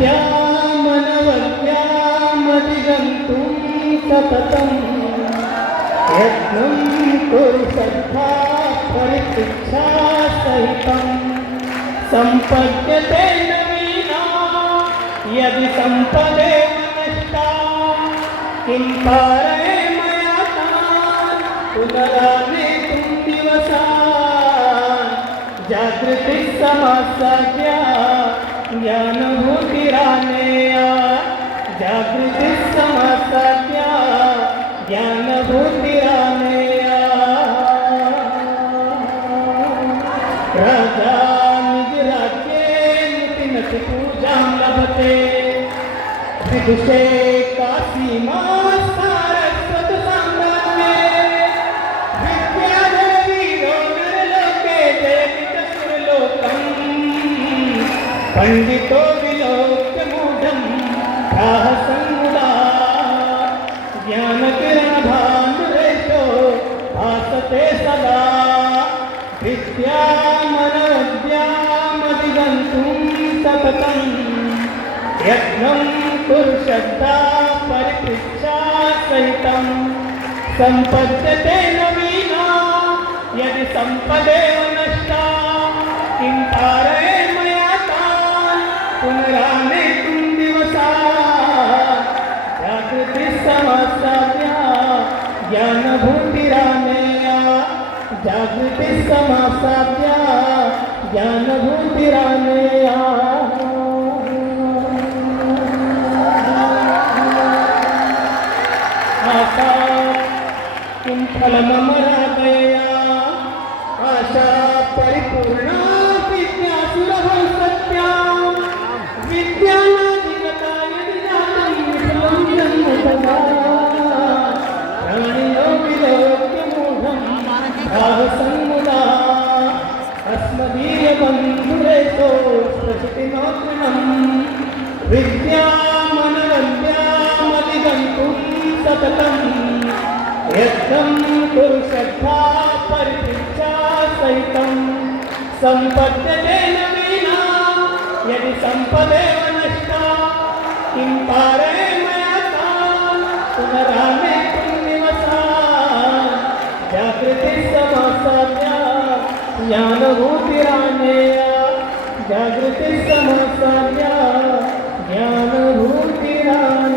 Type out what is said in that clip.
विद्यामनवद्यामधिगन्तुं सततं यत्नं कुरु श्रद्धा परिपृच्छासहितं सम्पद्यते नवीना यदि सम्पदेव नष्टा किं पारये मया तान् पुनरानेतुं दिवसान् जागृतिः समासाद्या ज्ञानभूतिरानेया जागृतिः समासाद्या ज्ञानभूतिरानेया राजा निजराज्ये नितिनतिपूजां लभते विदुषे काशीमा सारस्वत साम्राज्ये विद्याधरी नरलोके जयति पंडितो विलोक्य मूढं प्राह सन्मुदा ज्ञानकिरणभानुरेशो भासते सदा विद्यामनवद्यामधिगन्तुं सततं यत्नं कुरु श्रद्धा परिपृच्छासहितं सम्पद्यते नवीना यदि सम्पदेव नष्टा किं पारये मया तान् पुनरानेतुं दिवसान् जागृतिः समासाद्या ज्ञानभूतिरानेया जागृतिः समासाद्या ज्ञानभूतिरानेया आशा किं फलममरादया आशा परिपूर्णा विद्यासुरः सत्या विद्यानाधिगता यदि जातं विफलं जन्मतदा प्राणिनो विलोक्य मूढं भावसन्मुदा अस्मदीयबन्धुरेशो प्रचितिनोत्रिणं विद्यामनवद्यामधिगन्तुं सततं यत्नं कुरु श्रद्धा परिपृच्छासहितं सम्पद्यते नवीना यदि सम्पदेव नष्टा किं पारये मया तान् पुनरानेतुं दिवसान् जागृतिः समासाद्या ज्ञानभूतिरानेया जागृतिः समासाद्या ज्ञानभूतिरानेया